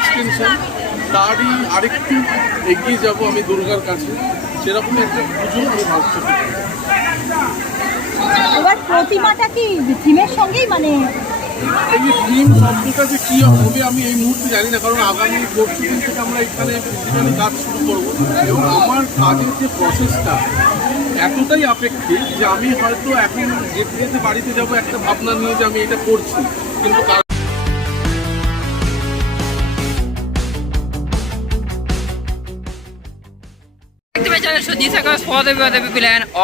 Extension তারই আরেকটু এগিয়ে যাব আমি দুর্গার কাছে। সেরকম একটা পুজো আমি ভাবছি। এবার প্রতিমাটা কি থিমের সঙ্গেই মানে? এই যে থিম শব্দটা যে কী হবে আমি এই মুহূর্তে জানি না কারণ আগামী পরশু দিন থেকে আমরা এখানে ফিজিক্যালি কাজ শুরু করব। এবং আমার কাজের যে প্রসেসটা এতটাই আপেক্ষিক যে আমি হয়তো এখন যেতে যেতে বাড়িতে যাব একটা ভাবনা নিয়ে যে আমি এটা করছি। কিন্তু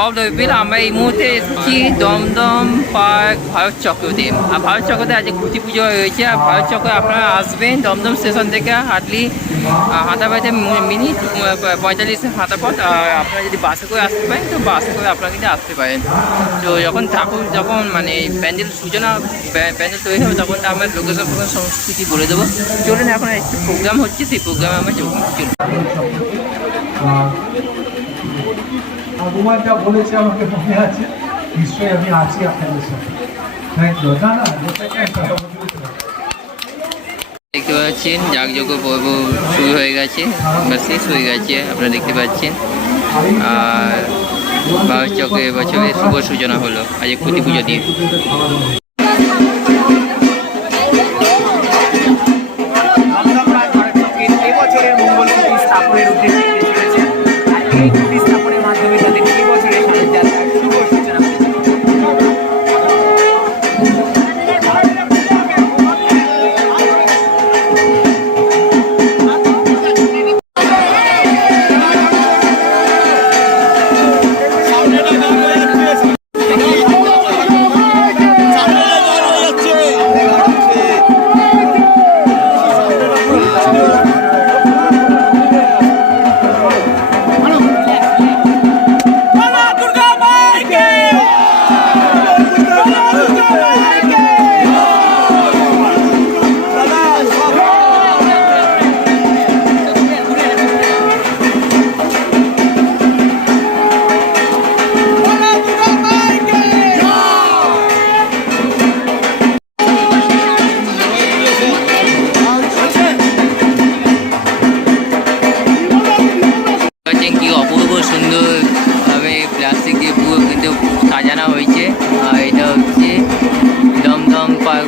অফ দ্য পিপল আমরা এই মুহূর্তে এসেছি দমদম পার্ক ভারত চক্রতে। আর ভারত চক্রতে আজকে খুঁটি পুজো হয়েছে। আর ভারত চক্রে আপনারা আসবেন দমদম স্টেশন থেকে হার্ডলি হাঁটাবাইতে মিনিট পঁয়তাল্লিশ হাঁটা পথ আর আপনারা যদি বাসে করে আসতে পারেন, তো বাসে করে আপনারা কিন্তু আসতে পারেন। তো যখন ঠাকুর, যখন মানে প্যান্ডেল সূচনা প্যান্ডেল তৈরি হবে, তখন তো আমরা লোকেশন ফোকেশন সমস্ত বলে দেবো। চলুন এখন একটু প্রোগ্রাম হচ্ছে, সেই প্রোগ্রামে আমরা চলুন। ভগবান যা বলেছে আমাকে মনে আছে। নিশ্চয়ই আমি আছি আপনাদের সাথে। থ্যাংক ইউ না না দেখতে পাচ্ছেন যাগযজ্ঞ পর্ব শুরু হয়ে গেছে। বা শেষ হয়ে গেছে আপনারা দেখতে পাচ্ছেন। আর ভারত চক্রে এবছরে শুভ সূচনা হলো। আজ খুঁটি পুজো দিয়ে এবছরের স্থাপনের উদ্দেশ্যে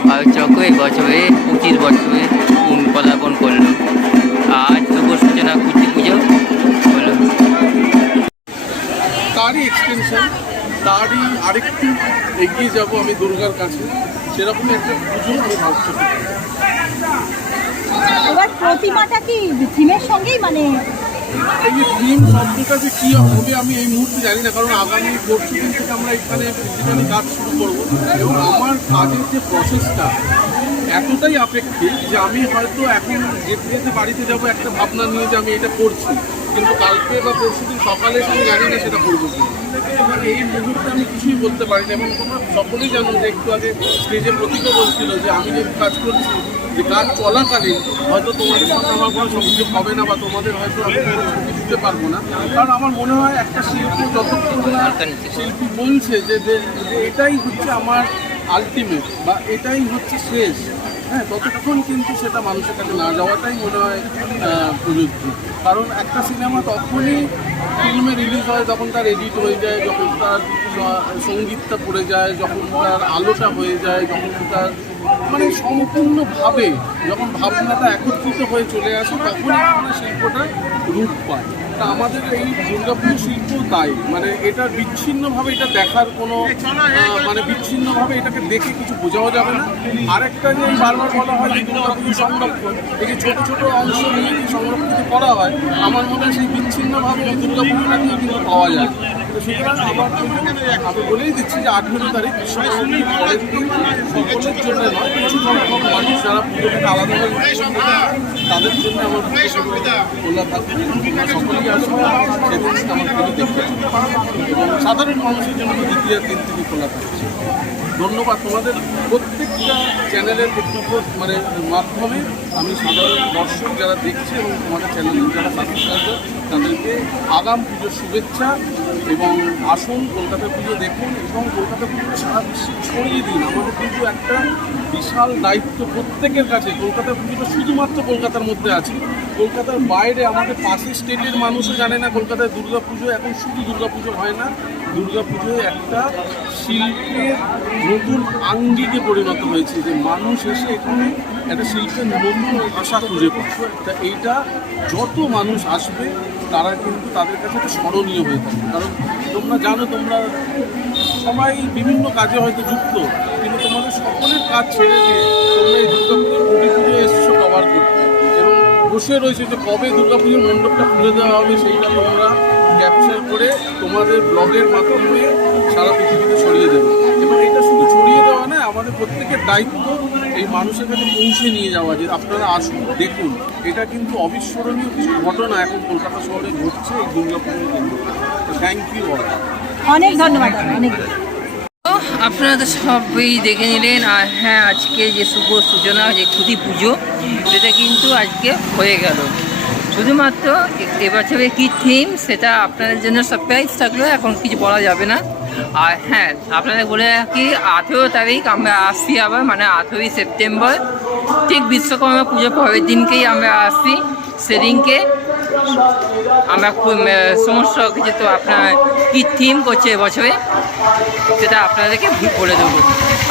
ভারত চক্র এবছরে পঁচিশ বছরে পদার্পণ করল। আজ শুভ সূচনা খুঁটি পুজো হলো তারই এক্সটেনশন তারই আরেকটু এগিয়ে যাব আমি দুর্গার কাছে। সেরকমই একটা পুজো আমি ভাবছি। এবার প্রতিমাটা কি থিমের সঙ্গেই মানে এই যে থিম শব্দটা যে কী হবে আমি এই মুহূর্তে জানি না, কারণ আগামী পরশু দিন থেকে আমরা এখানে ফিজিক্যালি কাজ শুরু করব। এবং আমার কাজের যে প্রসেসটা এতটাই আপেক্ষিক যে আমি হয়তো এখন যেতে যেতে বাড়িতে যাব, একটা ভাবনা নিয়ে যে আমি এটা করছি। কিন্তু কালকে বা পরশু দিন সকালে আমি জানি না সেটা করব কি। এবার এই মুহূর্তে আমি কিছুই বলতে পারি না এবং তোমরা সকলেই জানো যে একটু আগে স্টেজে প্রতীকও বলছিল যে আমি যে কাজ করছি যে কাজ চলাকালীন হয়তো তোমাদের সঙ্গে আমার কোনো সংযোগ হবে না বা তোমাদের হয়তো আমি ছবি দিতে পারব না। কারণ আমার মনে হয় একটা শিল্পী যতক্ষণ না শিল্পী বলছে যে এটাই হচ্ছে আমার আলটিমেট বা এটাই হচ্ছে শেষ হ্যাঁ ততক্ষণ কিন্তু সেটা মানুষের কাছে না যাওয়াটাই মনে হয় প্রযোজ্য। কারণ একটা সিনেমা তখনই ফিল্মে রিলিজ হয় যখন তার এডিট হয়ে যায়, যখন তার সঙ্গীতটা পড়ে যায়, যখন তার আলোটা হয়ে যায়, যখন তার মানে সম্পূর্ণভাবে যখন ভাবনাটা একত্রিত হয়ে চলে আসে, তখনই আমরা শিল্পটা রূপ পায় তা আমাদের এই দুর্গাপুর শিল্প তাই। মানে এটা বিচ্ছিন্নভাবে এটা দেখার কোনো মানে বিচ্ছিন্নভাবে এটাকে দেখে কিছু বোঝাও যাবে না। আরেকটা যে বারবার বলা হয় দুর্গাপুর সংরক্ষণ, এই যে ছোটো ছোটো অংশ নিয়ে সংরক্ষিত করা হয়, আমার মনে হয় সেই বিচ্ছিন্নভাবে দুর্গাপুরটাকেও কিন্তু পাওয়া যায়। সুতরাং আমার কিন্তু আমি বলেই দিচ্ছি যে আঠেরো তারিখ সকলের জন্য নয় কিছু সংখ্যক মানুষ যারা পুজোটাকে আলাদাভাবে তাদের জন্য আমার খোলা থাকবে সকলেই আসবে সেদিন আমার পুজো দেখতে এবং সাধারণ মানুষের জন্য দ্বিতীয় দিন থেকে খোলা থাকছে ধন্যবাদ তোমাদের। প্রত্যেকটা চ্যানেলের বক্তব্য মানে মাধ্যমে আমি সাধারণ দর্শক যারা দেখছে এবং তোমাদের চ্যানেল যারা সাবস্ক্রাইবার তাদেরকে আগাম পুজোর শুভেচ্ছা এবং আসুন, কলকাতা পুজো দেখুন এবং কলকাতা পুজো সারা বিশ্বে ছড়িয়ে দিন। আমাদের কিন্তু একটা বিশাল দায়িত্ব প্রত্যেকের কাছে। কলকাতা পুজোটা শুধুমাত্র কলকাতার মধ্যে আছে। কলকাতার বাইরে আমাদের পাশের স্টেটের মানুষও জানে না, কলকাতায় দুর্গা পুজো এখন শুধু দুর্গা পুজো হয় না, দুর্গা পুজো একটা শিল্পের নতুন আঙ্গিকে পরিণত হয়েছে যে মানুষ এসে এখানে একটা শিল্পের নতুন আশা খুঁজে পায়। তা এইটা যত মানুষ আসবে, তারা কিন্তু তাদের কাছে একটা স্মরণীয় হয়ে থাকে কারণ তোমরা জানো, তোমরা সবাই বিভিন্ন কাজে হয়তো যুক্ত, কিন্তু তোমাদের সকলের কাজ ছেড়ে দিয়ে তোমরা এই দুর্গা পুজো এসছো। বসে রয়েছে যে কবে দুর্গা পুজোর মণ্ডপটা খুলে দেওয়া হবে সেইটা তোমরা ক্যাপচার করে তোমাদের ব্লগের মাধ্যমে সারা পৃথিবীতে ছড়িয়ে দেবে। এবং এটা শুধু ছড়িয়ে দেওয়া না আমাদের প্রত্যেকের দায়িত্ব এই মানুষের কাছে পৌঁছে নিয়ে যাওয়া যে আপনারা আসুন, দেখুন। এটা কিন্তু অবিস্মরণীয় কিছু ঘটনা এখন কলকাতা শহরে ঘটছে এই দুর্গা পুজোর জন্য থ্যাংক ইউ অনেক ধন্যবাদ, অনেক আপনারা তো সবই দেখে নিলেন, আর হ্যাঁ আজকে যে শুভ সূচনা, যে খুঁটি পুজো, সেটা কিন্তু আজকে হয়ে গেল। শুধুমাত্র এবছরে কি থিম সেটা আপনাদের জন্য সারপ্রাইজ থাকল এখন কিছু বলা যাবে না। আর হ্যাঁ আপনাদের বলে রাখি, আঠেরো তারিখ আমরা আসছি আবার মানে আঠেরোই সেপ্টেম্বর, ঠিক বিশ্বকর্মা পুজো পরের দিনকেই আমরা আসছি সেদিনকে আমরা খুব, সমস্ত কিছু তো আপনার কী থিম করছে এবছরে সেটা আপনাদেরকে বলে দেবো।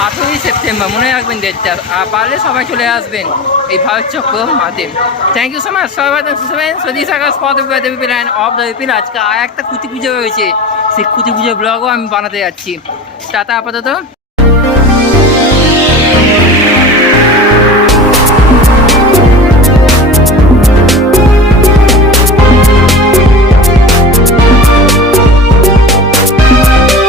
আঠেরোই সেপ্টেম্বর মনে রাখবেন ডেটটা আর পারলে সবাই চলে আসবেন। এই ভারত চক্র মাঠে থ্যাংক ইউ সো মাচ সবাই দেবী প্ল্যান অফ দ্য পিল আজকে আর একটা খুঁতি পুজো রয়েছে। সেই খুঁতি পুজো ব্লগও আমি বানাতে যাচ্ছি। টাটা আপাতত।